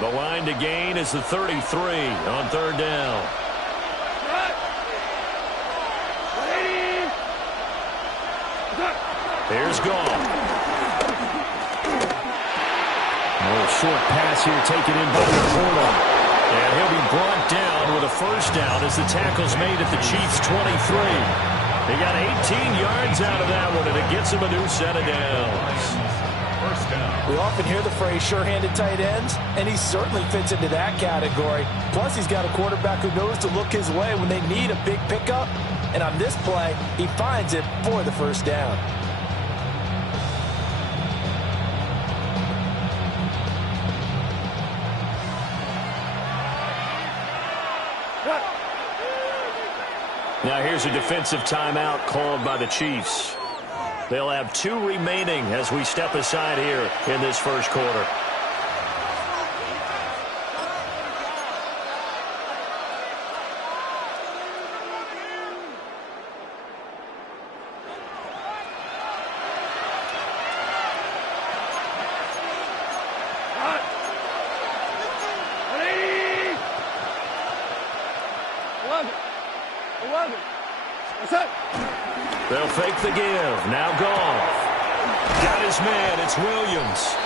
The line to gain is the 33 on third down. Here's Goff. A short pass here taken in by the corner. And he'll be brought down with a first down as the tackle's made at the Chiefs' 23. He got 18 yards out of that one, and it gets him a new set of downs. First down. We often hear the phrase sure-handed tight ends, and he certainly fits into that category. Plus, he's got a quarterback who knows to look his way when they need a big pickup. And on this play, he finds it for the first down. Now here's a defensive timeout called by the Chiefs. They'll have 2 remaining as we step aside here in this first quarter. They'll fake the give. Now Goff. Got his man. It's Williams.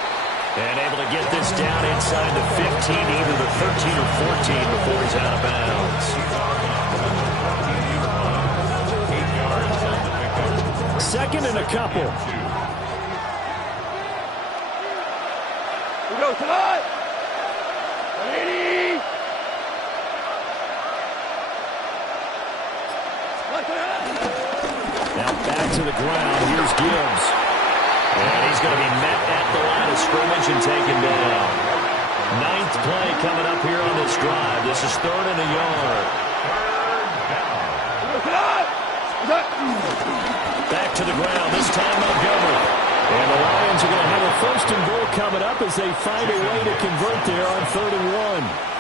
And able to get this down inside the 15, either the 13 or 14 before he's out of bounds. 2nd and a couple. We go tonight. Now back to the ground. Here's Gibbs. And he's going to be met at the line of scrimmage and taken down. 9th play coming up here on this drive. This is 3rd and a yard. Back to the ground. This time Montgomery. And the Lions are going to have a 1st and goal coming up as they find a way to convert there on 3rd and 1.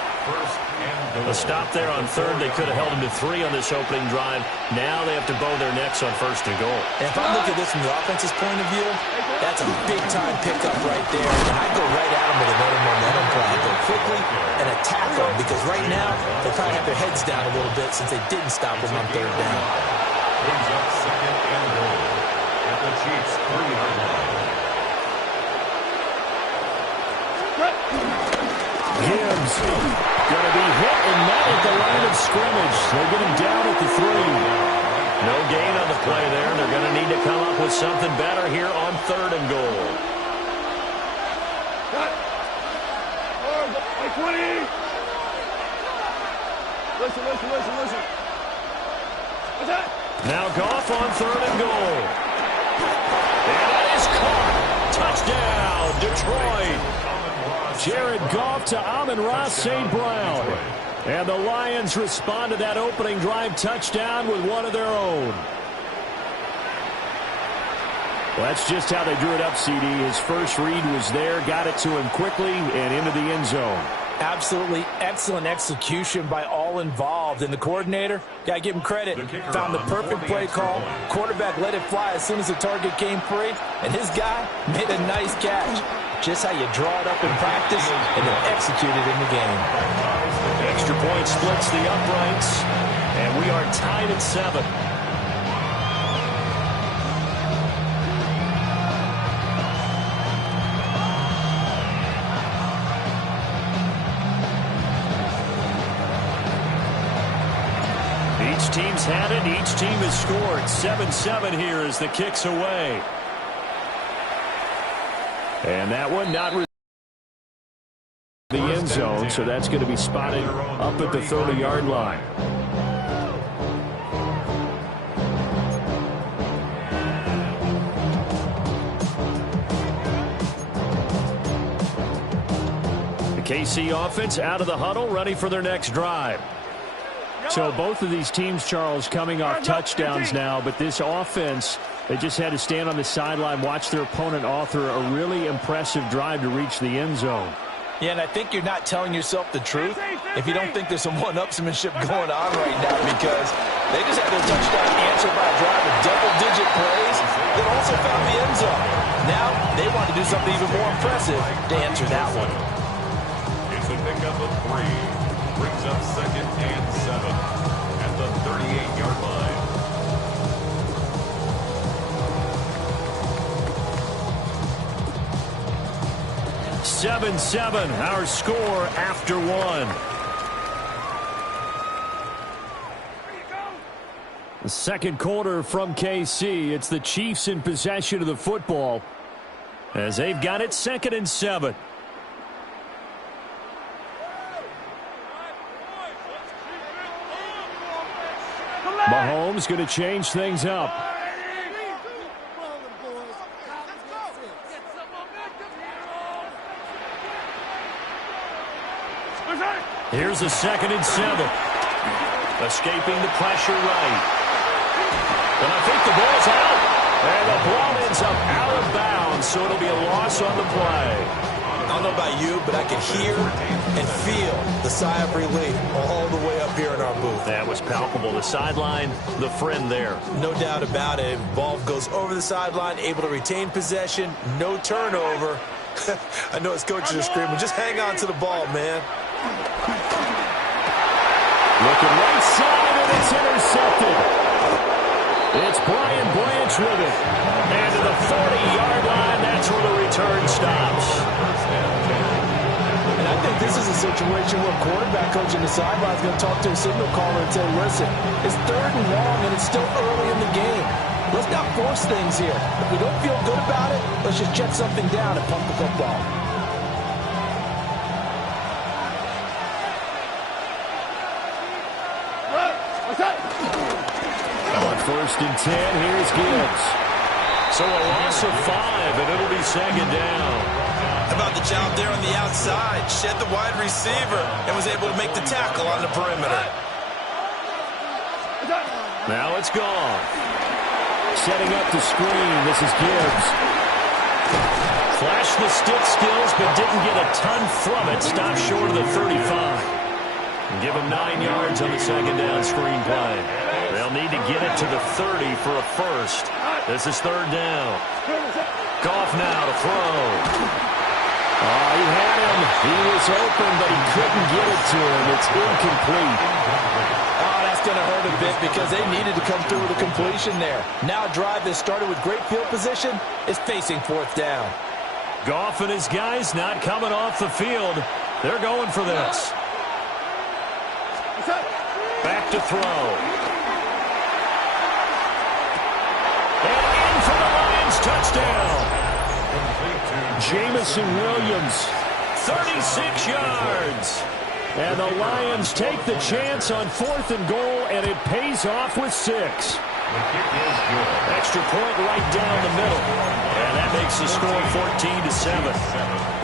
A stop there on 3rd. They could have held him to 3 on this opening drive. Now they have to bow their necks on 1st and goal. And if I look at this from the offense's point of view, that's a big-time pickup right there. And I go right at them with another momentum play. Go quickly and attack them because right now they probably have their heads down a little bit since they didn't stop them on 3rd down. Brings up 2nd and goal at the Chiefs' 30-yard line. Gibbs going to be hit and met at the line of scrimmage. They'll get him down at the 3. No gain on the play there. They're going to need to come up with something better here on 3rd and goal. Listen. Now Goff on 3rd and goal. And that is caught. Touchdown, Detroit. Jared Goff to Amon-Ra St. Brown. And the Lions respond to that opening drive touchdown with one of their own. Well, that's just how they drew it up, CD. His first read was there, got it to him quickly, and into the end zone. Absolutely excellent execution by all involved. And the coordinator, got to give him credit, found the perfect play call. Quarterback let it fly as soon as the target came free. And his guy made a nice catch. Just how you draw it up in practice and then execute it in the game. Extra point splits the uprights. And we are tied at 7. Each team's had it. Each team has scored. 7-7 here as the kick's away. And that one not the end zone, so that's going to be spotted up at the 30-yard line. The KC offense out of the huddle, ready for their next drive. So both of these teams, Charles, coming off touchdowns now, but this offense, they just had to stand on the sideline, watch their opponent author a really impressive drive to reach the end zone. Yeah, and I think you're not telling yourself the truth if you don't think there's some one-upsmanship going on right now, because they just had their touchdown answered by a drive of double-digit plays that also found the end zone. Now they want to do something even more impressive to answer that one. to pick up a 3. Brings up 2nd and 7 at the 38-yard line. 7-7, our score after 1. The second quarter from KC. It's the Chiefs in possession of the football as they've got it 2nd and 7. Mahomes going to change things up. Here's a 2nd and 7. Escaping the pressure right. And I think the ball's out. And the ball ends up out of bounds, so it'll be a loss on the play. I don't know about you, but I can hear and feel the sigh of relief all the way up here in our booth. That was palpable. The sideline, the friend there. No doubt about it. Ball goes over the sideline, able to retain possession, no turnover. I know his coaches are screaming, just hang on to the ball, man. Looking right side, and it's intercepted. It's Brian Branch with it. And to the 40-yard line, that's where the return stops. And I think this is a situation where quarterback coach in the sideline is going to talk to a signal caller and say, listen, it's 3rd and long, and it's still early in the game. Let's not force things here. If we don't feel good about it, let's just check something down and pump the football. On 1st and 10, here's Gibbs. So a loss of 5, and it'll be 2nd down. How about the job there on the outside? Shed the wide receiver and was able to make the tackle on the perimeter. Now it's gone. Setting up the screen, this is Gibbs. Flashed the stick skills, but didn't get a ton from it. Stopped short of the 35. Give him 9 yards on the 2nd down screen play. They'll need to get it to the 30 for a first. This is 3rd down. Goff now to throw. Oh, he had him. He was open, but he couldn't get it to him. It's incomplete. Oh, that's going to hurt a bit because they needed to come through with a completion there. Now a drive that started with great field position is facing 4th down. Goff and his guys not coming off the field. They're going for this. Back to throw. And in for the Lions touchdown. Jamison Williams, 36 yards. And the Lions take the chance on 4th and goal, and it pays off with 6. Extra point right down the middle. And that makes the score 14-7.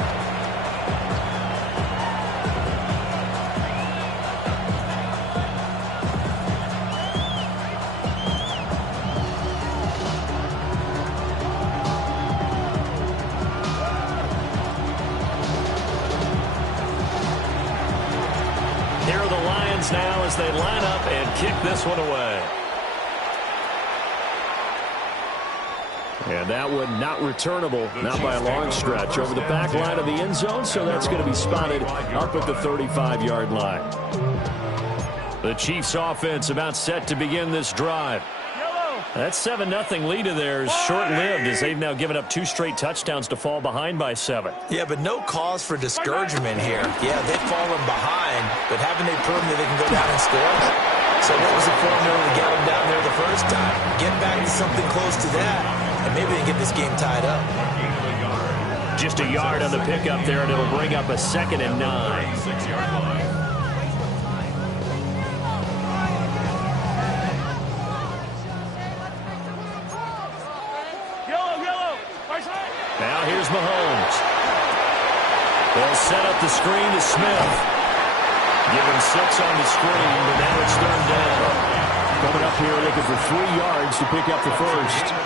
Here are the Lions now as they line up and kick this one away. And that one not returnable, not by a long stretch, over the back line of the end zone, so that's going to be spotted up at the 35-yard line. The Chiefs offense about set to begin this drive. That 7-0 lead of theirs short-lived as they've now given up 2 straight touchdowns to fall behind by 7. Yeah, but no cause for discouragement here. Yeah, they've fallen behind, but haven't they proven that they can go down and score? So what was the formula to get them down there the first time? Get back to something close to that, and maybe they can get this game tied up. Just a yard on the pickup there, and it'll bring up a 2nd and 9. Now here's Mahomes. They'll set up the screen to Smith. Give him 6 on the screen, but now it's 3rd down. Coming up here looking for 3 yards to pick up the first. 6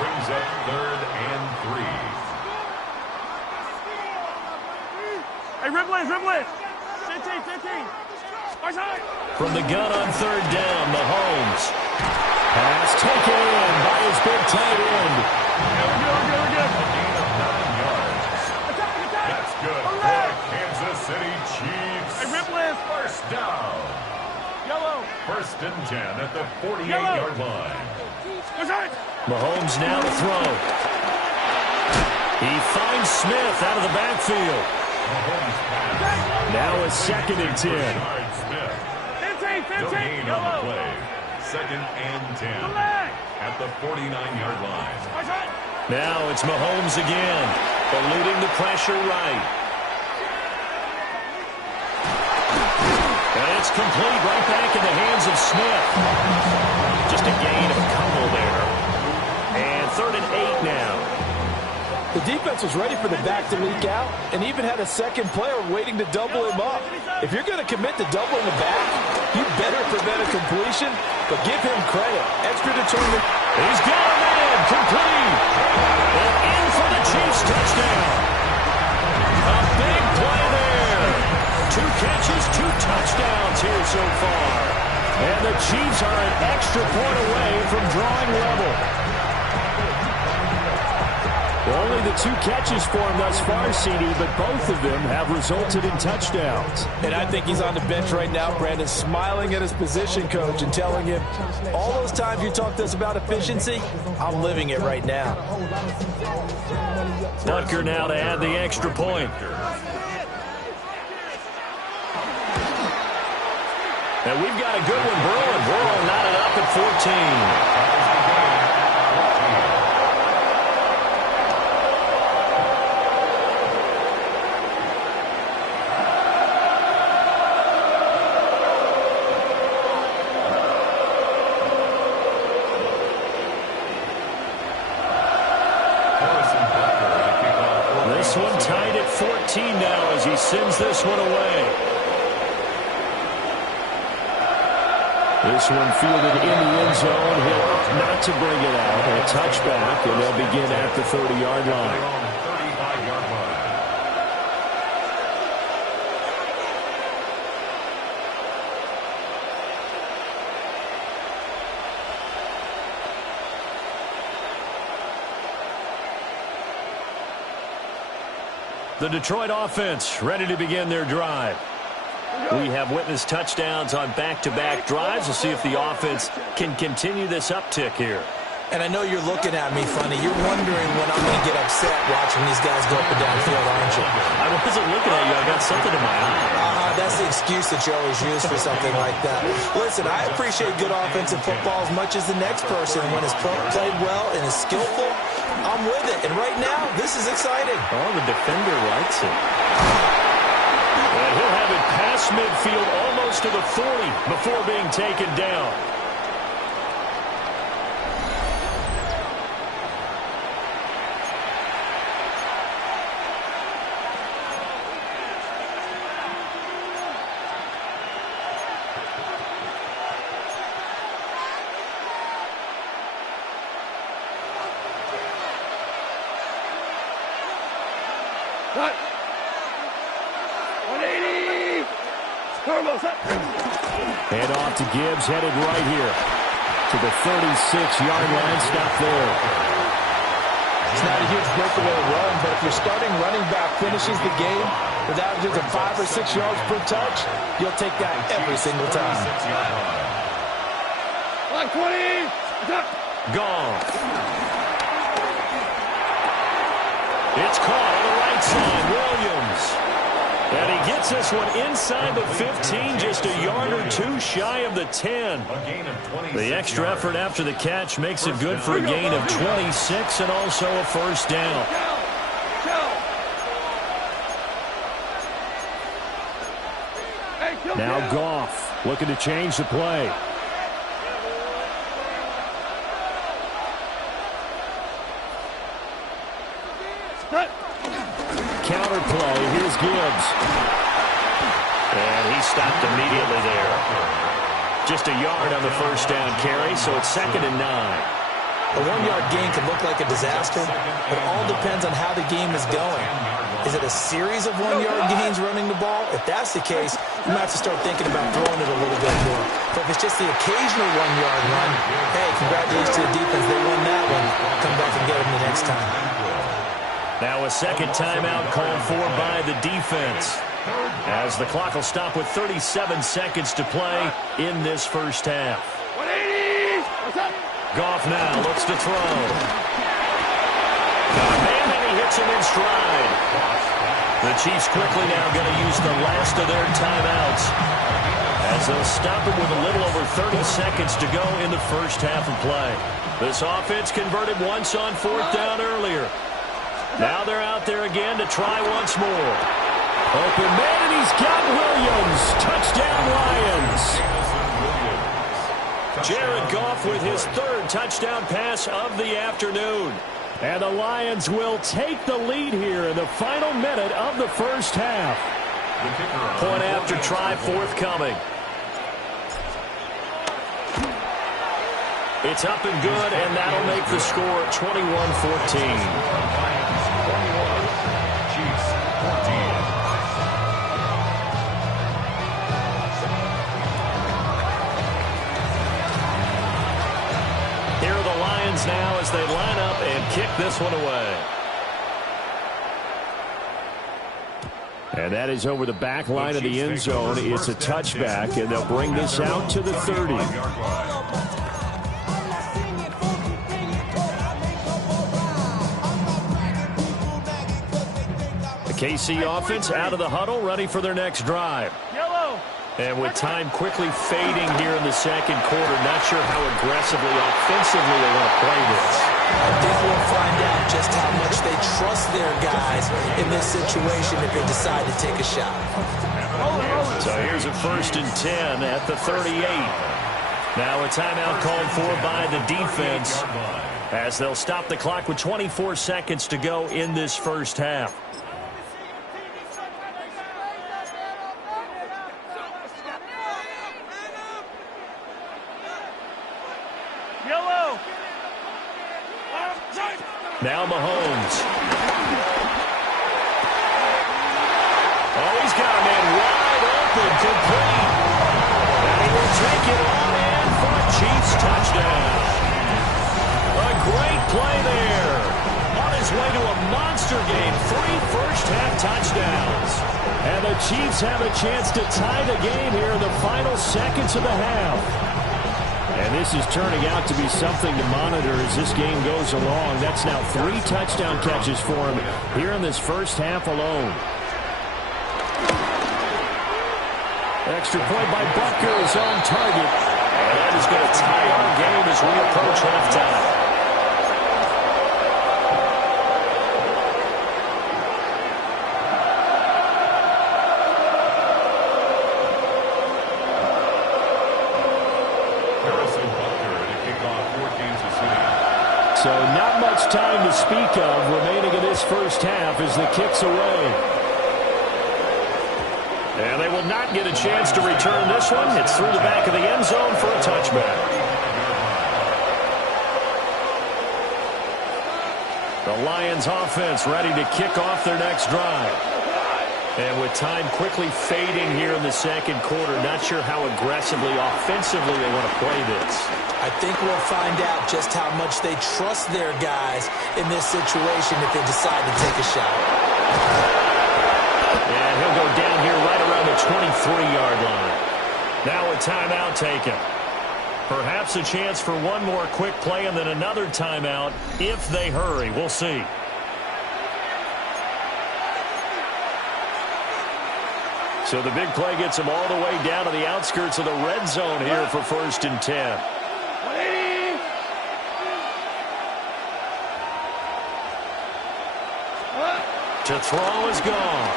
brings up 3rd and 3. Hey, Ripley. 15. From the gun on 3rd down, Mahomes. Pass taken in by his big tight end. We're good. That's good for Kansas and 10 at the 48-yard line. Mahomes now to throw. He finds Smith out of the backfield. Now a 2nd and 10. Smith. No gain on the play. 2nd and 10 at the 49-yard line. Now it's Mahomes again, eluding the pressure right. And it's complete right back in the hands of Smith. Just a gain of a couple there. And 3rd and 8 now. The defense was ready for the back to leak out and even had a second player waiting to double him up. If you're going to commit to doubling the back, you better prevent a completion, but give him credit. Extra determined. He's got a man complete. And in for the Chiefs touchdown. A big play there. 2 catches, 2 touchdowns here so far. And the Chiefs are an extra point away from drawing level. Only the 2 catches for him thus far, CD, but both of them have resulted in touchdowns. And I think he's on the bench right now, Brandon, smiling at his position coach and telling him, all those times you talked to us about efficiency, I'm living it right now. Butker now to add the extra point. And we've got a good one brewing. Burrow knotted up at 14. This one tied at 14 now as he sends this one away. This one fielded in the end zone. He'll opt not to bring it out. A touchback, and they'll begin at the 30-yard line. The Detroit offense ready to begin their drive. We have witnessed touchdowns on back-to-back drives. We'll see if the offense can continue this uptick here. And I know you're looking at me funny. You're wondering when I'm going to get upset watching these guys go up and down the field, aren't you? I wasn't looking at you. I got something in my eye. That's the excuse that you always use for something like that. Listen, I appreciate good offensive football as much as the next person. When it's played well and is skillful, I'm with it. And right now, this is exciting. Oh, the defender likes it. And he'll have it past midfield almost to the 40 before being taken down. Cut. 180. Turbo set. Hand off to Gibbs, headed right here to the 36-yard line. Stop there. It's not a huge breakaway run, but if your starting running back finishes the game with averages of 5 or 6 yards per touch, you'll take that every single time. 120. Gone. It's caught on the right side. Williams. And he gets this one inside the 15, just a yard or two shy of the 10. The extra effort after the catch makes it good for a gain of 26 and also a first down. Now Goff looking to change the play. Counter play. Here's Gibbs. And he stopped immediately there. Just a yard on the first down carry, so it's 2nd and 9. A 1-yard gain can look like a disaster, but it all depends on how the game is going. Is it a series of 1-yard gains running the ball? If that's the case, you might have to start thinking about throwing it a little bit more. But if it's just the occasional 1-yard run, hey, congratulations to the defense. They won that one. Come back and get them the next time. Now a second timeout called for by the defense. As the clock will stop with 37 seconds to play in this first half. 180. What's up? Goff now looks to throw. Got a man, and he hits him in stride. The Chiefs quickly now going to use the last of their timeouts, as they'll stop it with a little over 30 seconds to go in the first half of play. This offense converted once on fourth down earlier. Now they're out there again to try once more. Open man, and he's got Williams. Touchdown, Lions. Jared Goff with his third touchdown pass of the afternoon. And the Lions will take the lead here in the final minute of the first half. Point after try forthcoming. It's up and good, and that'll make the score 21-14. Here are the Lions now as they line up and kick this one away. And that is over the back line of the end zone. It's a touchback, and they'll bring this out to the 30. The KC offense out of the huddle, ready for their next drive. And with time quickly fading here in the second quarter, not sure how aggressively, offensively they want to play this. I think we'll find out just how much they trust their guys in this situation if they decide to take a shot. So here's a 1st and 10 at the 38. Now a timeout called for by the defense, as they'll stop the clock with 24 seconds to go in this first half. Now Mahomes. Oh, he's got a man wide open, complete. And he will take it on in for a Chiefs touchdown. A great play there. On his way to a monster game, 3 first-half touchdowns. And the Chiefs have a chance to tie the game here in the final seconds of the half. And this is turning out to be something to monitor as this game goes along. That's now 3 touchdown catches for him here in this first half alone. Extra point by Butker, his own target. And that is going to tie our game as we approach halftime. So not much time to speak of remaining in this first half as the kick's away. And they will not get a chance to return this one. It's through the back of the end zone for a touchback. The Lions offense ready to kick off their next drive. And with time quickly fading here in the second quarter, not sure how aggressively, offensively they want to play this. I think we'll find out just how much they trust their guys in this situation if they decide to take a shot. And he'll go down here right around the 23-yard line. Now a timeout taken. Perhaps a chance for one more quick play and then another timeout if they hurry. We'll see. So the big play gets them all the way down to the outskirts of the red zone here for 1st and 10. To throw is gone.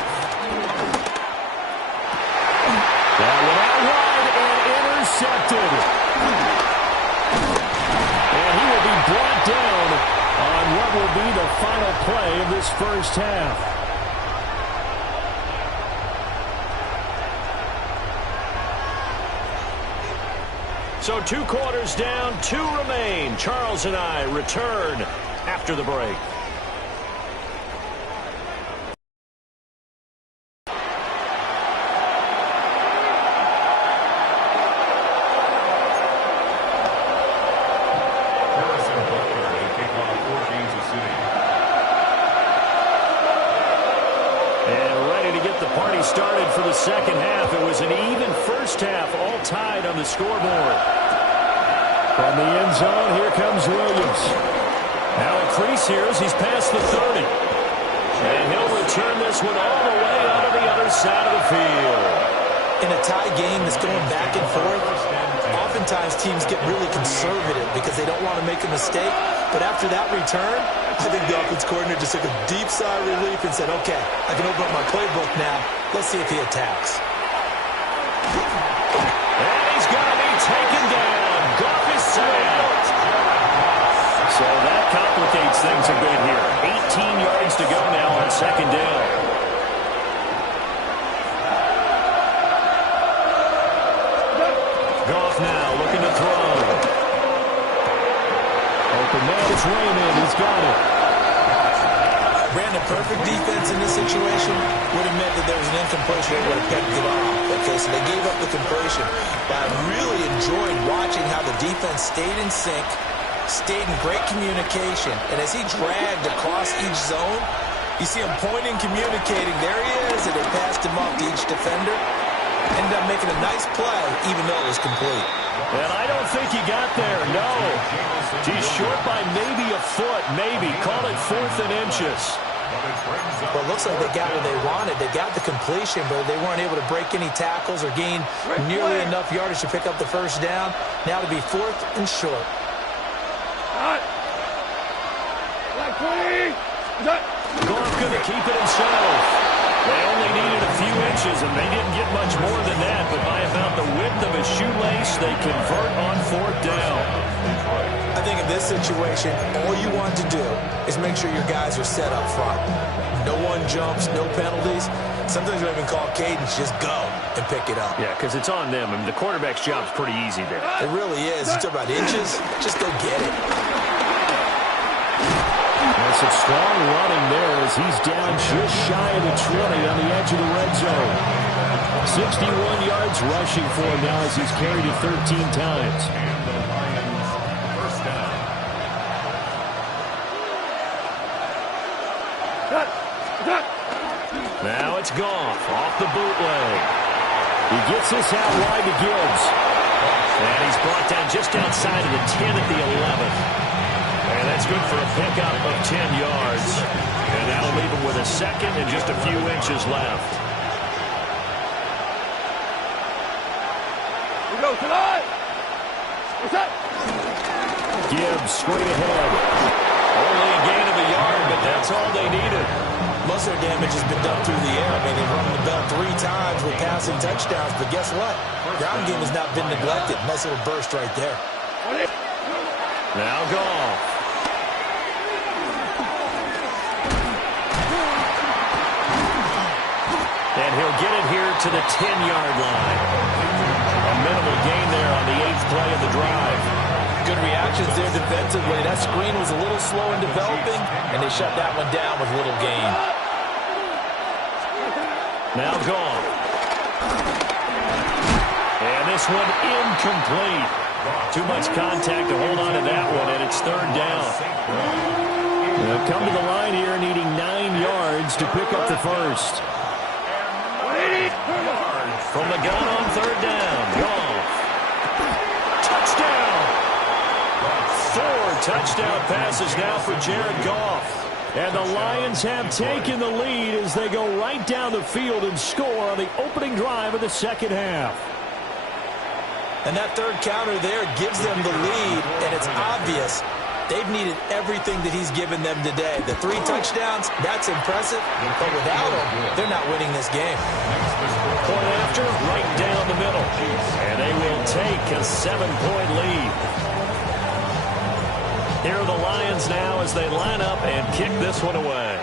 That went out wide and intercepted. And he will be brought down on what will be the final play of this first half. So 2 quarters down, 2 remain. Charles and I return after the break. to get the party started for the second half. It was an even first half, all tied on the scoreboard. From the end zone, here comes Williams. Now a crease here as he's past the 30. And he'll return this one all the way onto the other side of the field. In a tie game that's going back and forth, oftentimes teams get really conservative because they don't want to make a mistake. But after that return, I think the offense coordinator just took a deep sigh of relief and said, okay, I can open up my playbook now. Let's see if he attacks. And he's going to be taken down. Goff is sacked. So that complicates things a bit here. 18 yards to go now on second down. Goff now looking to throw. Open man, it's Raymond. He's got it. Brandon, perfect defense in this situation would have meant that there was an incompletion that would have kept it off. Okay, so they gave up the completion. But I really enjoyed watching how the defense stayed in sync, stayed in great communication. And as he dragged across each zone, you see him pointing, communicating. There he is, and they passed him off to each defender. Ended up making a nice play, even though it was complete. And I don't think he got there, no. He's short by maybe a foot, maybe. Call it 4th and inches. Well, it looks like they got what they wanted. They got the completion, but they weren't able to break any tackles or gain nearly enough yardage to pick up the first down. Now to be 4th and short. Goff going to keep it himself. They only needed a few inches, and they didn't get much more than that. But by about the width of a shoelace, they convert on 4th down. I think in this situation, all you want to do is make sure your guys are set up front. No one jumps, no penalties. Sometimes we even call cadence, just go and pick it up. Yeah, because it's on them. I mean, the quarterback's job's pretty easy there. It really is. You talk about inches, just go get it. That's some strong running there as he's down just shy of the 20 on the edge of the red zone. 61 yards rushing for him now as he's carried it 13 times. Now it's Goff off the bootleg. He gets this out wide to Gibbs. And he's brought down just outside of the 10 at the 11. And that's good for a pickup of 10 yards. And that'll leave him with a second and just a few inches left. We go tonight. What's that? Gibbs straight ahead. Only a gain of a yard, but that's all they needed. Most of their damage has been done through the air. I mean, they've rung the bell 3 times with passing touchdowns, but guess what? Ground game has not been neglected. Nice little burst right there. Now Goff. And he'll get it here to the 10-yard line. A minimal gain there on the 8th play of the drive. Good reactions there defensively. That screen was a little slow in developing, and they shut that one down with little gain. Now Goff. And this one incomplete. Too much contact to hold on to that one, and it's 3rd down. They'll come to the line here needing 9 yards to pick up the first. From the gun on 3rd down. Goff. Touchdown. 4 touchdown passes now for Jared Goff. And the Lions have taken the lead as they go right down the field and score on the opening drive of the second half. And that 3rd counter there gives them the lead, and it's obvious they've needed everything that he's given them today. The 3 touchdowns, that's impressive, but without him, they're not winning this game. Point after, right down the middle. And they will take a 7-point lead. Here are the Lions now as they line up and kick this one away.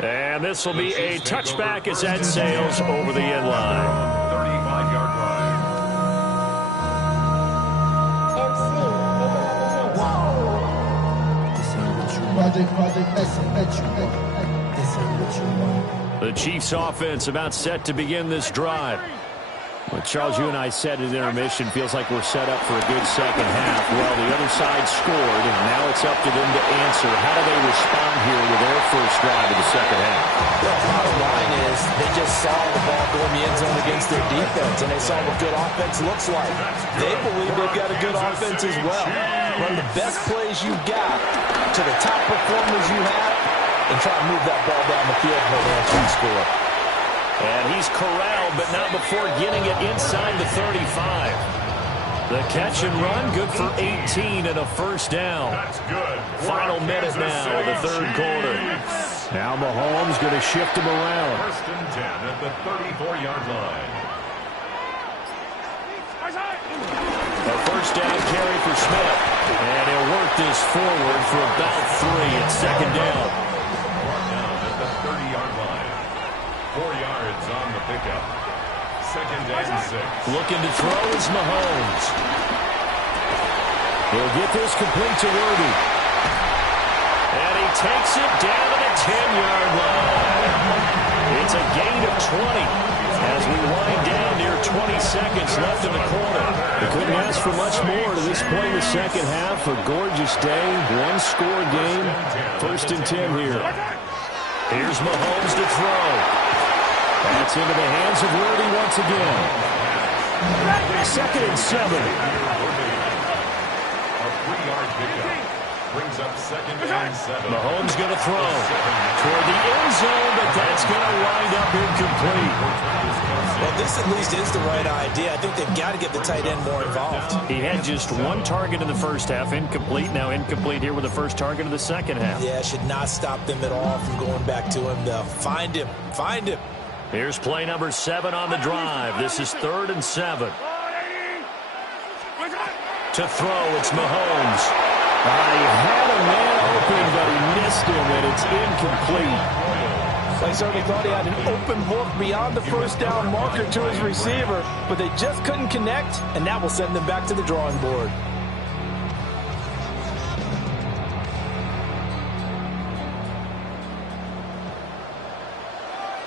And this will be a touchback as that sails over the end line. 35-yard The Chiefs offense about set to begin this drive. Well, Charles, you and I said at intermission, feels like we're set up for a good second half. Well, the other side scored, and now it's up to them to answer. How do they respond here with their first drive of the second half? The bottom line is they just saw the ball go in the end zone against their defense, and they saw what good offense looks like. They believe they've got a good offense as well. Run the best plays you've got to the top performers you have, and try to move that ball down the field for the answering score. And he's corralled, but not before getting it inside the 35. The catch and run, good for 18 and a first down. That's good. Final minute now of the third quarter. Now Mahomes going to shift him around. First and 10 at the 34-yard line. A first down carry for Smith. And he'll work this forward for about 3 at second down. Brought down at the 30-yard line. 4 yards on the pickup. Second and 6. Looking to throw is Mahomes. He'll get this complete to Worthy. And he takes it down to the 10-yard line. It's a gain of 20 as we wind down near 20 seconds left in the quarter. They couldn't ask for much more to this point in the second half. A gorgeous day, one-score game. First and 10 here. Here's Mahomes to throw. That's into the hands of Worthy once again. Second and 7. A 3-yard pickup. Brings up second and 7. Mahomes going to throw toward the end zone, but that's going to wind up incomplete. Well, this at least is the right idea. I think they've got to get the tight end more involved. He had just one target in the first half, incomplete. Now incomplete here with the first target of the second half. Yeah, should not stop them at all from going back to him. They'll find him. Find him. Here's play number 7 on the drive. This is 3rd and 7. To throw, it's Mahomes. He had a man open, but he missed him, and it's incomplete. They certainly thought he had an open look beyond the first down marker to his receiver, but they just couldn't connect, and that will send them back to the drawing board.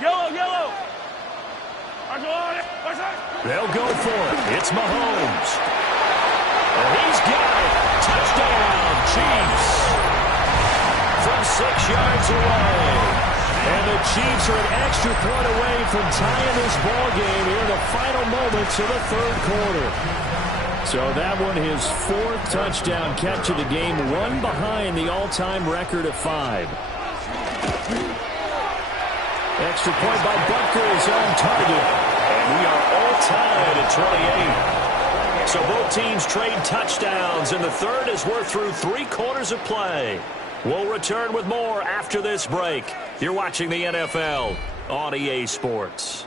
Yellow. They'll go for it. It's Mahomes. And he's got it. Touchdown, Chiefs. From 6 yards away. And the Chiefs are an extra point away from tying this ball game here in the final moments of the third quarter. So that one, his 4th touchdown catch of the game, one behind the all-time record of 5. Extra point by Butker is on target. And we are all tied at 28. So both teams trade touchdowns, and the third as we're through 3 quarters of play. We'll return with more after this break. You're watching the NFL on EA Sports.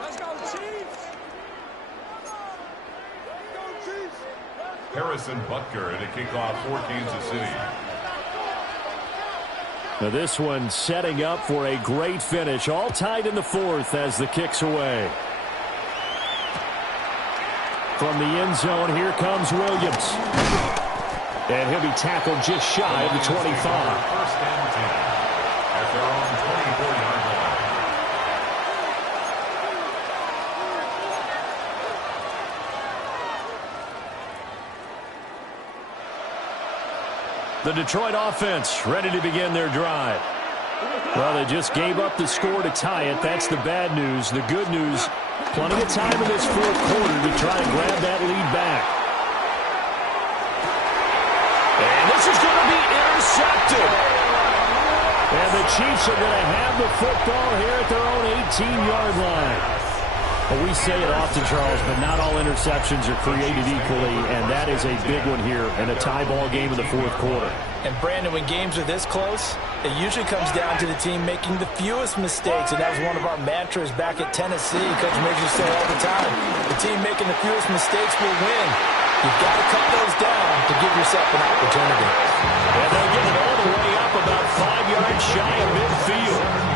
Let's go, Chiefs! Harrison Butker at a kickoff for Kansas City. Now this one setting up for a great finish. All tied in the 4th as the kick's away. From the end zone, here comes Williams. And he'll be tackled just shy of the 25. First and 10 at their own 24-yard line. The Detroit offense ready to begin their drive. Well, they just gave up the score to tie it. That's the bad news. The good news, plenty of time in this 4th quarter to try and grab that lead back. And this is going to be intercepted. And the Chiefs are going to have the football here at their own 18-yard line. Well, we say it often, Charles, but not all interceptions are created equally, and that is a big one here in a tie ball game in the 4th quarter. And, Brandon, when games are this close, it usually comes down to the team making the fewest mistakes, and that was one of our mantras back at Tennessee. Coach Major say all the time, the team making the fewest mistakes will win. You've got to cut those down to give yourself an opportunity. And they'll get it all the way up about 5 yards shy of midfield.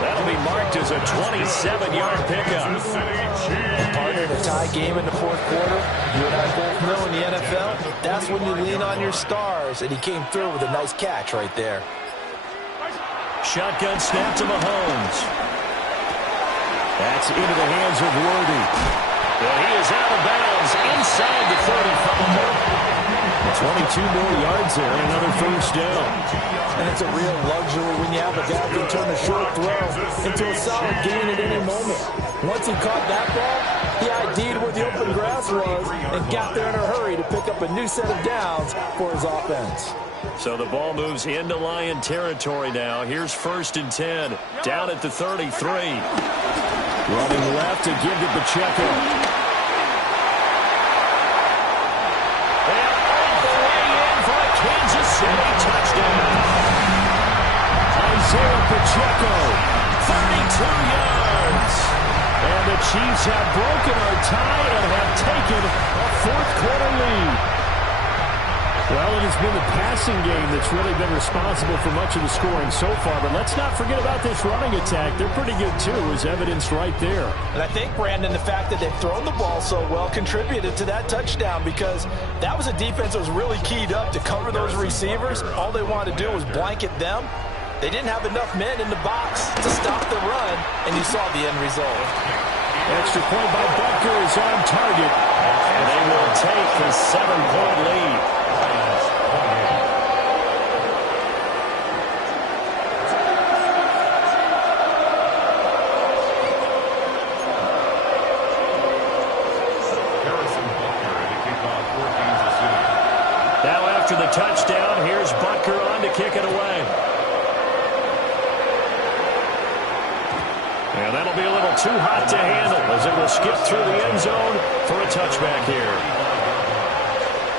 That'll be marked as a 27-yard pickup. Partner in a tie game in the 4th quarter, you and I both know in the NFL, that's when you lean on your stars, and he came through with a nice catch right there. Shotgun snap to Mahomes. That's into the hands of Worthy. And he is out of bounds inside the 35. 22 more yards there and another first down. And it's a real luxury when you have a guy who can turn a short throw into a solid gain at any moment. Once he caught that ball, he ID'd where the open grass was and got there in a hurry to pick up a new set of downs for his offense. So the ball moves into Lion territory now. Here's 1st and 10. Down at the 33. Running left to give to Pacheco. And all the way in for a Kansas City touchdown. Isaiah Pacheco. 32 yards. And the Chiefs have broken our tie and have taken a 4th-quarter lead. Well, it has been the passing game that's really been responsible for much of the scoring so far. But let's not forget about this running attack. They're pretty good, too, as evidenced right there. And I think, Brandon, the fact that they've thrown the ball so well contributed to that touchdown because that was a defense that was really keyed up to cover those receivers. All they wanted to do was blanket them. They didn't have enough men in the box to stop the run, and you saw the end result. Extra point by Butker is on target. And they will take a 7-point lead. After the touchdown, here's Butker on to kick it away. And that'll be a little too hot to handle as it will skip through the end zone for a touchback here.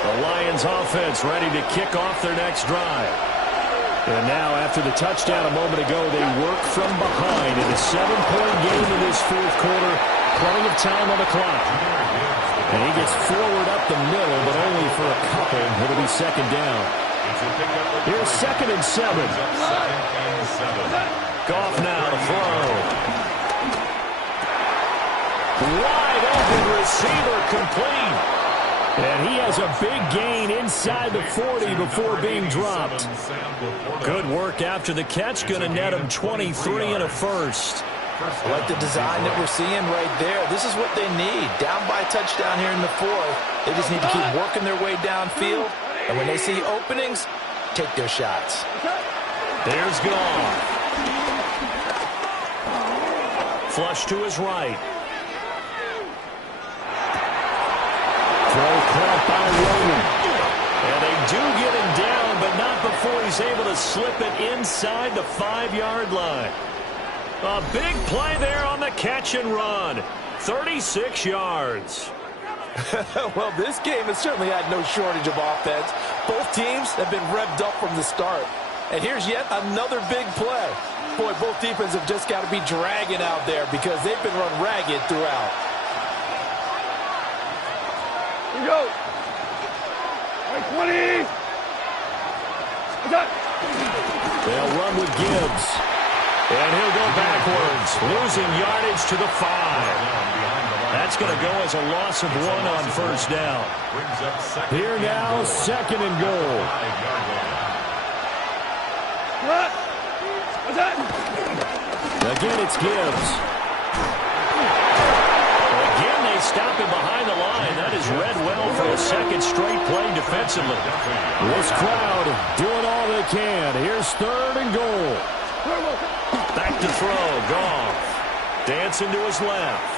The Lions offense ready to kick off their next drive. And now after the touchdown a moment ago, they work from behind in a 7-point game in this 4th quarter. Plenty of time on the clock. And he gets forward up the middle, but only for a couple. It'll be 2nd down. Here's 2nd and 7. Goff now to throw. Wide open receiver complete. And he has a big gain inside the 40 before being dropped. Good work after the catch. Going to net him 23 and a first. I like the design that we're seeing right there. This is what they need. Down by a touchdown here in the 4th. They just need to keep working their way downfield. And when they see openings, take their shots. There's Goff. Flush to his right. Throw caught by Roman. And they do get him down, but not before he's able to slip it inside the 5-yard line. A big play there on the catch and run. 36 yards. Well, this game has certainly had no shortage of offense. Both teams have been revved up from the start. And here's yet another big play. Boy, both defenses have just got to be dragging out there because they've been run ragged throughout. Here we go. All right, 20. They'll run with Gibbs. And he'll go backwards, losing yardage to the 5. That's going to go as a loss of 1 on 1st down. Here now, 2nd and goal. Again, it's Gibbs. Again, they stop him behind the line. That is read well for a 2nd straight play defensively. This crowd doing all they can. Here's 3rd and goal. Back to throw, Goff. Dancing to his left.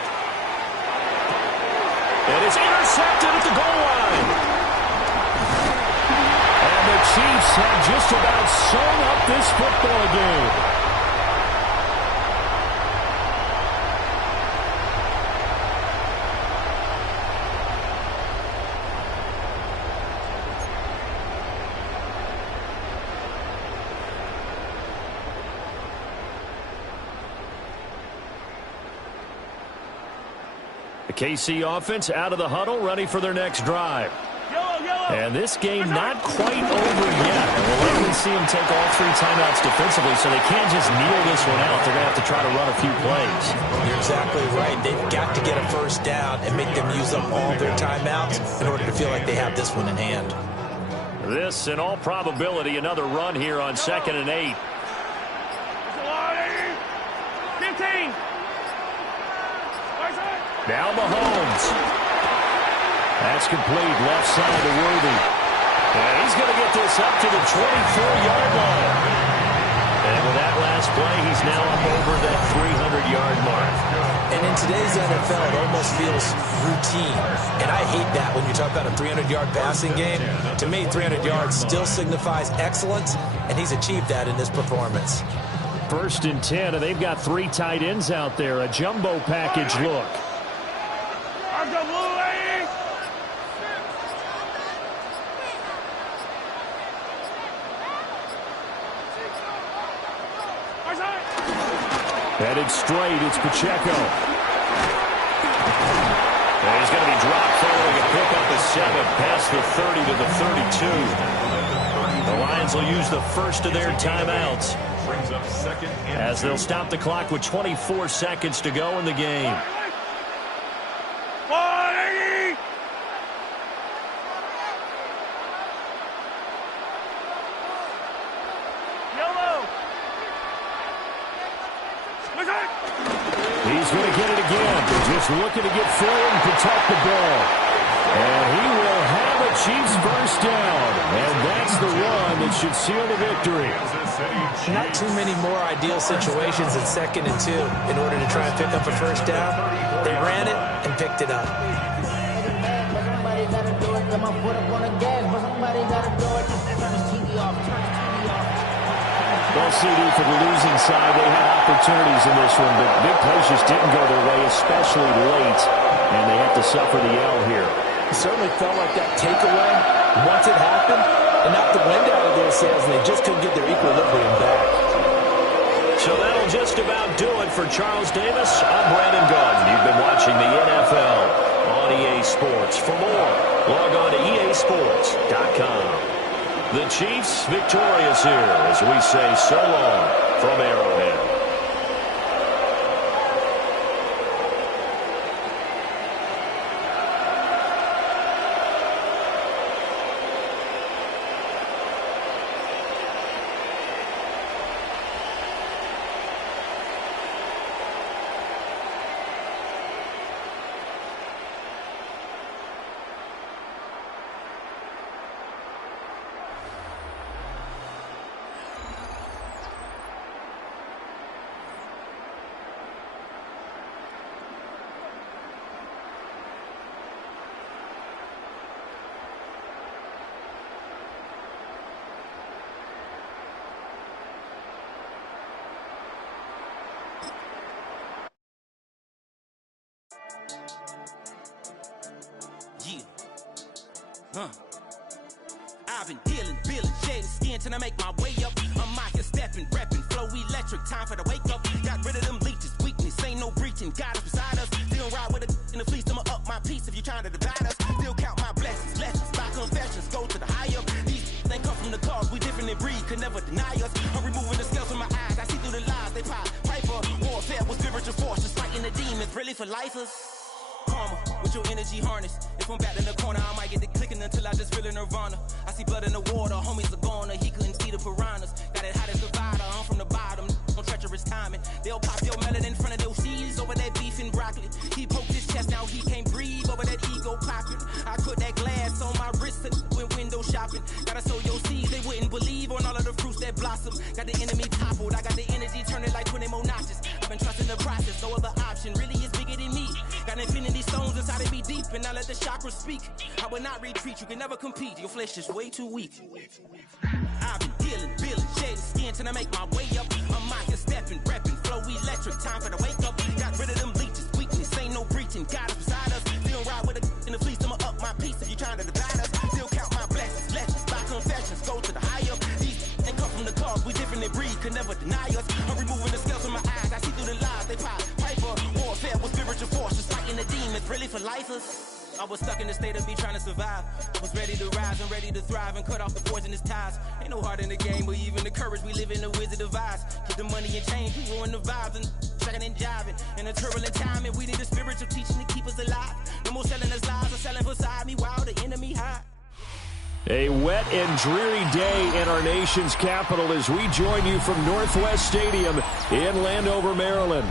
And it's intercepted at the goal line. And the Chiefs have just about sewn up this football game. The KC offense out of the huddle, ready for their next drive. And this game not quite over yet. And we'll likely see them take all 3 timeouts defensively, so they can't just kneel this one out. They're going to have to try to run a few plays. You're exactly right. They've got to get a first down and make them use up all their timeouts in order to feel like they have this one in hand. This, in all probability, another run here on 2nd and 8. 15. Now Mahomes. That's complete. Left side to Worthy. And he's going to get this up to the 24-yard line. And with that last play, he's now up over that 300-yard mark. And in today's NFL, it almost feels routine. And I hate that when you talk about a 300-yard passing game. To me, 300 yards still signifies excellence, and he's achieved that in this performance. 1st and 10, and they've got 3 tight ends out there. A jumbo package look. Headed straight, it's Pacheco. And he's going to be dropped following a pickup of 7 past the 30 to the 32. The Lions will use the first of their timeouts as they'll stop the clock with 24 seconds to go in the game. He's going to get it again. Just looking to get forward and protect the ball. And he will have a Chiefs first down. And that's the run that should seal the victory. Not too many more ideal situations in 2nd and 2 in order to try and pick up a first down. They ran it and picked it up. Well, CD, for the losing side, they had opportunities in this one, but big plays just didn't go their way, especially late, and they had to suffer the L here. It certainly felt like that takeaway, once it happened, it knocked the wind out of their sails, and they just couldn't get their equilibrium back. So that'll just about do it for Charles Davis. I'm Brandon Gaudin. You've been watching the NFL on EA Sports. For more, log on to easports.com. The Chiefs victorious here as we say so long from Arrowhead. I've been dealing, shedding skin till I make my way up. I'm out here stepping, repping, flow electric, time for the wake up. Got rid of them leeches, weakness, ain't no breaching. God is beside us, still ride with a in the fleece. I'ma up my piece if you trying to divide us. Still count my blessings, lessons, my confessions, go to the higher. These they come from the cause, we different in breed, could never deny us. I'm removing the scales from my eyes, I see through the lies they pop. Piper, warfare with spiritual force, just fighting the demons, really for lifers. Karma, with your energy harness. If I'm back in the corner, I might get it clicking until I just feel a nirvana. I see blood in the water, homies are gone, he couldn't see the piranhas. Got it hot as Nevada, I'm from the bottom, on treacherous timing. They'll pop your melon in front of those seeds over that beef and broccoli. He poked his chest, now he can't breathe over that ego popping. I put that glass on my wrist and went window shopping. Gotta sow your seeds, they wouldn't believe on all of the fruits that blossom. Got the enemy toppled, I got the energy turning like 20 more notches. I've been trusting the process, no other option really is bigger than me. Got infinity stones inside of me deep, and I let the chakras speak. I will not retreat, you can never compete. Your flesh is way too weak. I've been dealing, shedding skin till I make my way up. I'm out here stepping, repping, flow electric, time for the wake up. Got rid of them leeches, weakness, ain't no breaching. God is beside us, still ride with a in the fleece. I'ma up my piece if you trying to divide us. Still count my blessings, lessons, my confessions, go to the higher. These ain't come from the cause, we different in breed, could never deny us. I'm removing the scales from my eyes, I see through the lies they pop. Piper, warfare with spiritual force, just fighting the demons, really for lifers. I was stuck in the state of me trying to survive. I was ready to rise and ready to thrive and cut off the poisonous ties. Ain't no heart in the game, but even the courage we live in the wizard of Oz. Get the money and change, we ruin the vibes and checking and jiving. In a turbulent time, and we need a spiritual teaching to keep us alive. No more selling us lies or selling beside me while the enemy hide. A wet and dreary day in our nation's capital as we join you from Northwest Stadium in Landover, Maryland.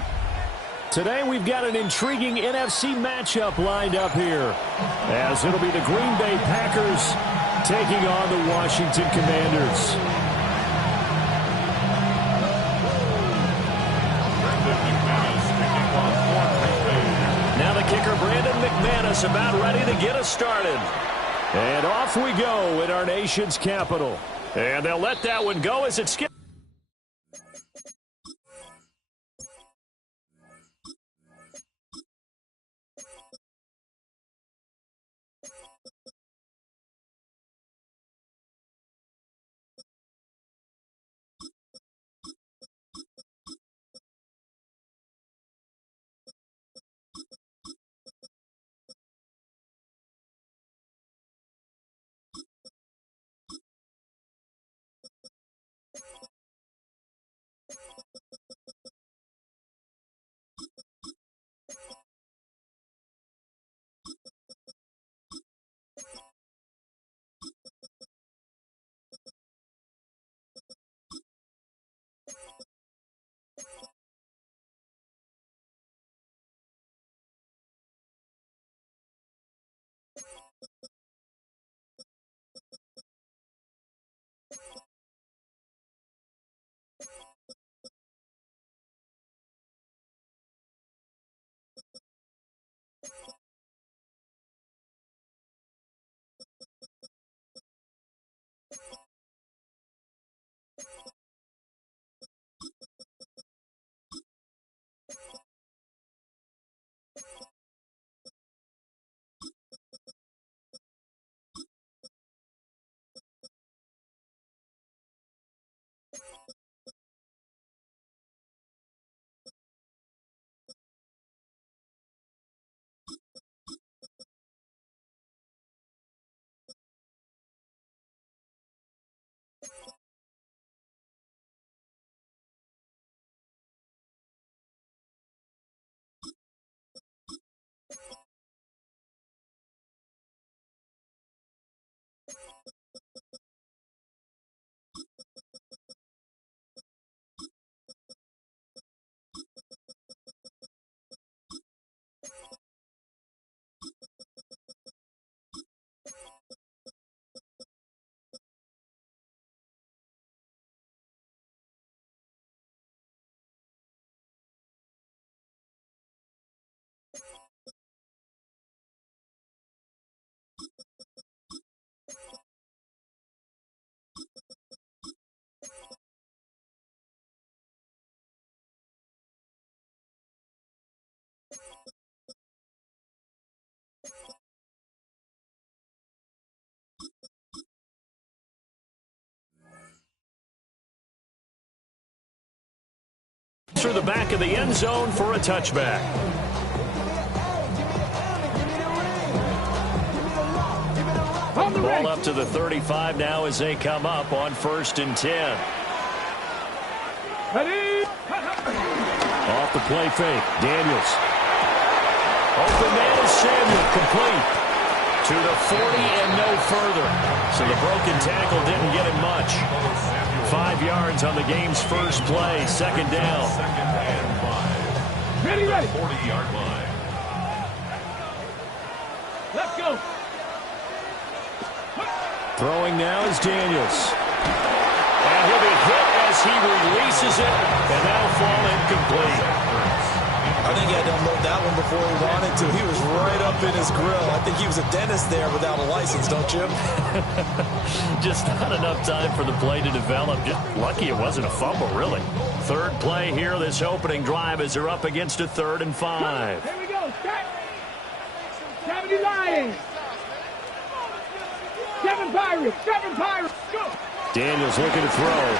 Today we've got an intriguing NFC matchup lined up here, as it'll be the Green Bay Packers taking on the Washington Commanders. Now the kicker, Brandon McManus, about ready to get us started. And off we go in our nation's capital. And they'll let that one go as it skips. Through the back of the end zone for a touchback. Ball up to the 35 now as they come up on 1st and 10. Off the play fake, Daniels. Open man is Samuel, complete to the 40 and no further. So the broken tackle didn't get him much. 5 yards on the game's first play, 2nd down. Second and 5. Ready. 40-yard line. Let's go. Throwing now is Daniels. And he'll be hit as he releases it, and that'll fall incomplete. I think he had to unload that one before he wanted to. He was right up in his grill. I think he was a dentist there without a license, don't you? Just not enough time for the play to develop. Just lucky it wasn't a fumble, really. 3rd play here, this opening drive, as they're up against a 3rd and 5. Here we go. 70 Lions. 7 Pirates. 7 Pirates. Go. Daniels looking to throw.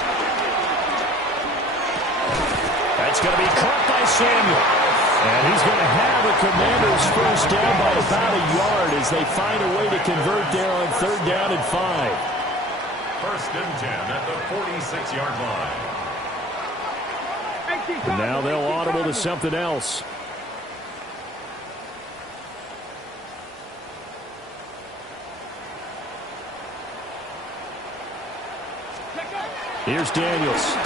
That's going to be caught by Samuel. And he's going to have a Commanders first down by about a yard as they find a way to convert there on 3rd down and 5. 1st and 10 at the 46-yard line. And now they'll audible to something else. Here's Daniels.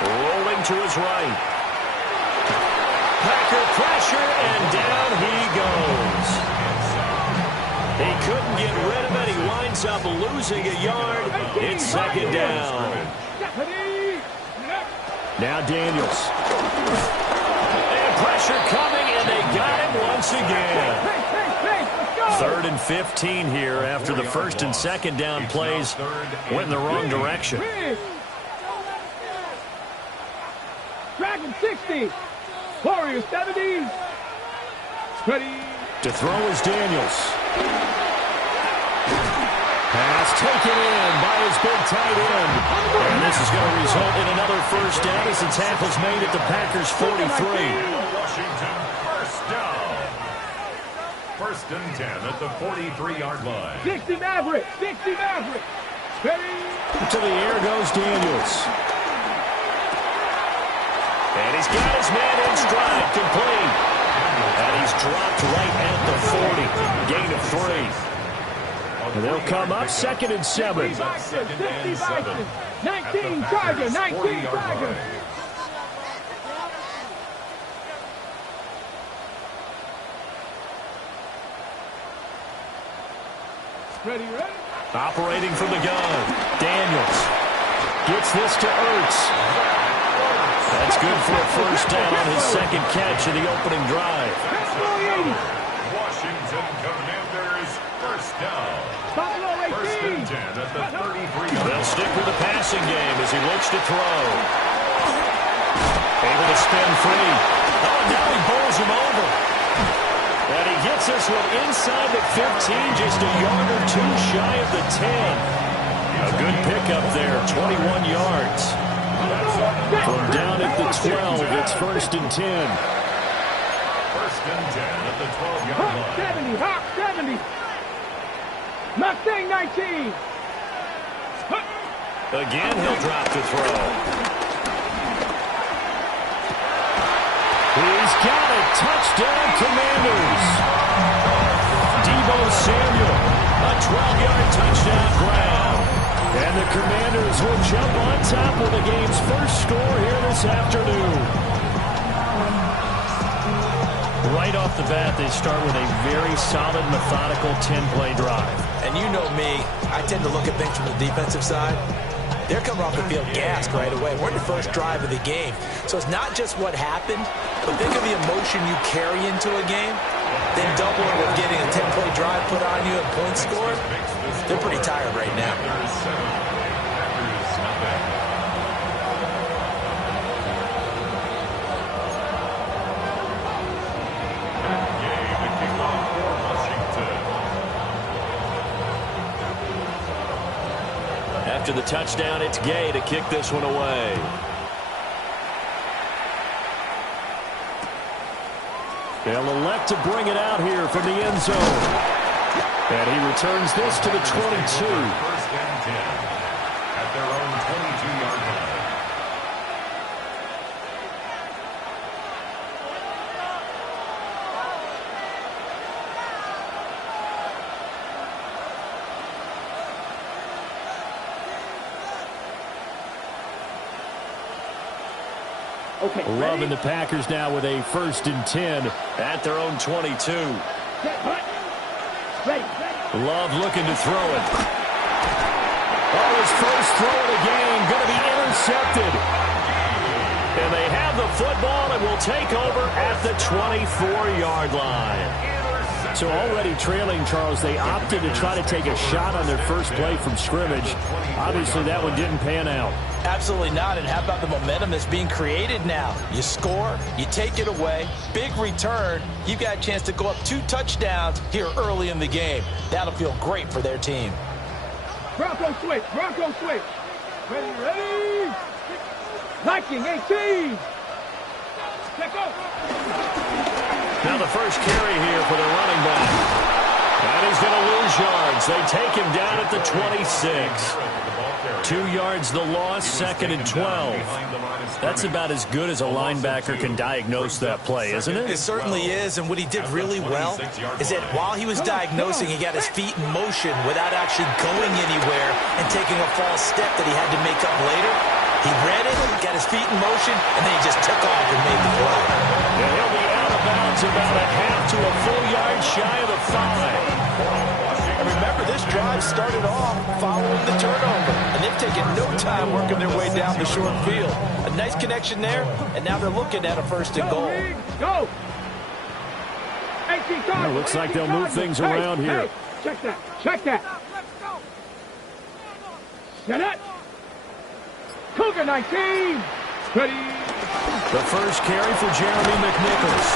Rolling to his right. Packer pressure, and down he goes. He couldn't get rid of it. He winds up losing a yard. It's second down. Now Daniels. And pressure coming, and they got him once again. 3rd and 15 here after the first and second down plays went in the wrong direction. Dragon 60. Warriors 70. Ready. To throw is Daniels. Pass taken in by his big tight end. And this is going to result in another first down as the tackle's made at the Packers' 43. Washington, first down. 1st and 10 at the 43-yard line. 60 Maverick. 60 Maverick. Ready. To the air goes Daniels. And he's got his man in stride, complete. And he's dropped right at the 40. Gain of 3. And they'll come up 2nd and 7. 60 Bison. 19 Charger. 19 Charger. Ready, ready. Operating from the gun. Daniels gets this to Ertz. That's good for a first down on his second catch of the opening drive. Washington Commanders, first down. 1st 18. and 10 at the 33-yard line. They'll stick with the passing game as he looks to throw. Able to spin free. Oh, now he bowls him over. And he gets this one inside the 15, just a yard or two shy of the 10. A good pickup there, 21 yards. From down at the 12, it's 1st and 10. 1st and 10 at the 12-yard Hawk line. 70. Hawk 70. Mustang 19. Again, he'll drop to throw. He's got a touchdown, Commanders. Deebo Samuel, a 12-yard touchdown grab. And the Commanders will jump on top of the game's first score here this afternoon. Right off the bat, they start with a very solid, methodical 10-play drive. And you know me, I tend to look at things from the defensive side. They're coming off the field gassed right away. We're in the first drive of the game. So it's not just what happened, but think of the emotion you carry into a game. Then double it with getting a 10-play drive put on you and points scored. They're pretty tired right now. After the touchdown, it's Gay to kick this one away. They'll elect to bring it out here from the end zone. And he returns this to the 22. 1st and 10 at their own 22-yard line. Okay. Loving the Packers now with a 1st and 10 at their own 22. Ready. Love looking to throw it. Oh, his first throw of the game going to be intercepted. And they have the football and will take over at the 24-yard line. So already trailing, Charles, they opted to try to take a shot on their first play from scrimmage. Obviously, that one didn't pan out. Absolutely not. And how about the momentum that's being created now? You score, you take it away, big return. You've got a chance to go up 2 touchdowns here early in the game. That'll feel great for their team. Bronco switch. Bronco switch. Ready. Viking 18. Check out. Now the first carry here for the running back. And he's going to lose yards. They take him down at the 26. 2 yards the loss, 2nd and 12. That's about as good as a linebacker can diagnose that play, isn't it? It certainly is, and what he did really well is that while he was diagnosing, he got his feet in motion without actually going anywhere and taking a false step that he had to make up later. He read it, got got his feet in motion, and then he just took off and made the play. And he'll be out of bounds about a half to a full yard shy of the 5. And remember, this drive started off following the turnover, and they've taken no time working their way down the short field. A nice connection there, and now they're looking at a 1st and goal. Go! It looks like they'll move things around here. Check that. Check that. Set it. Cougar 19. Ready. The first carry for Jeremy McNichols.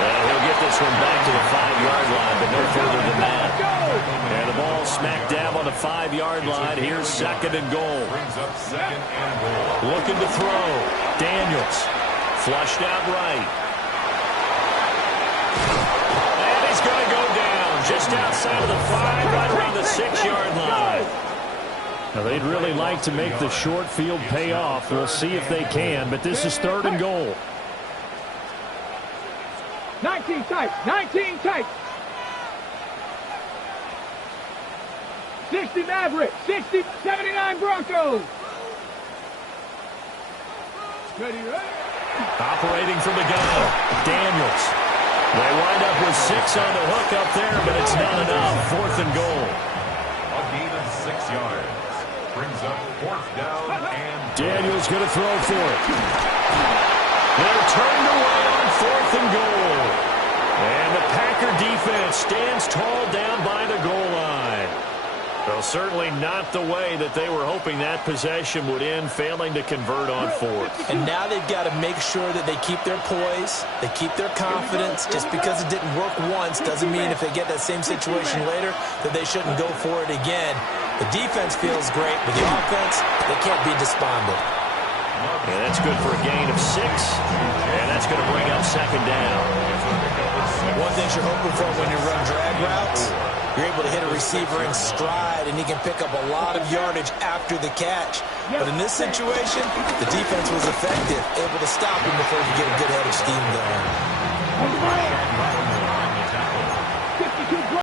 He'll get this one back to the 5-yard line, but no further than that. And the ball smack dab on the 5-yard line. Here's 2nd and goal. Brings up 2nd and goal. Looking to throw. Daniels. Flushed out right. And he's going to go down just outside of the 5, right around the 6-yard line. Now, they'd really like to make the short field pay off. We'll see if they can, but this is 3rd and goal. 19 tight. 19 tight. 60 Mavericks. 60, 79 Broncos. Ready, ready. Operating from the gun. Daniels. They wind up with 6 on the hook up there, but it's not enough. 4th and goal. A gain of 6 yards. Brings up 4th down and Daniels going to throw for it. They're turned away on 4th and goal. And the Packer defense stands tall down by the goal line. Well, certainly not the way that they were hoping that possession would end, failing to convert on 4th. And now they've got to make sure that they keep their poise, they keep their confidence. Just because it didn't work once doesn't mean if they get that same situation later that they shouldn't go for it again. The defense feels great, but the offense, they can't be despondent. And that's good for a gain of 6, and that's going to bring up 2nd down. One thing you're hoping for when you run drag routes, you're able to hit a receiver in stride, and he can pick up a lot of yardage after the catch. But in this situation, the defense was effective, able to stop him before he could get a good head of steam going.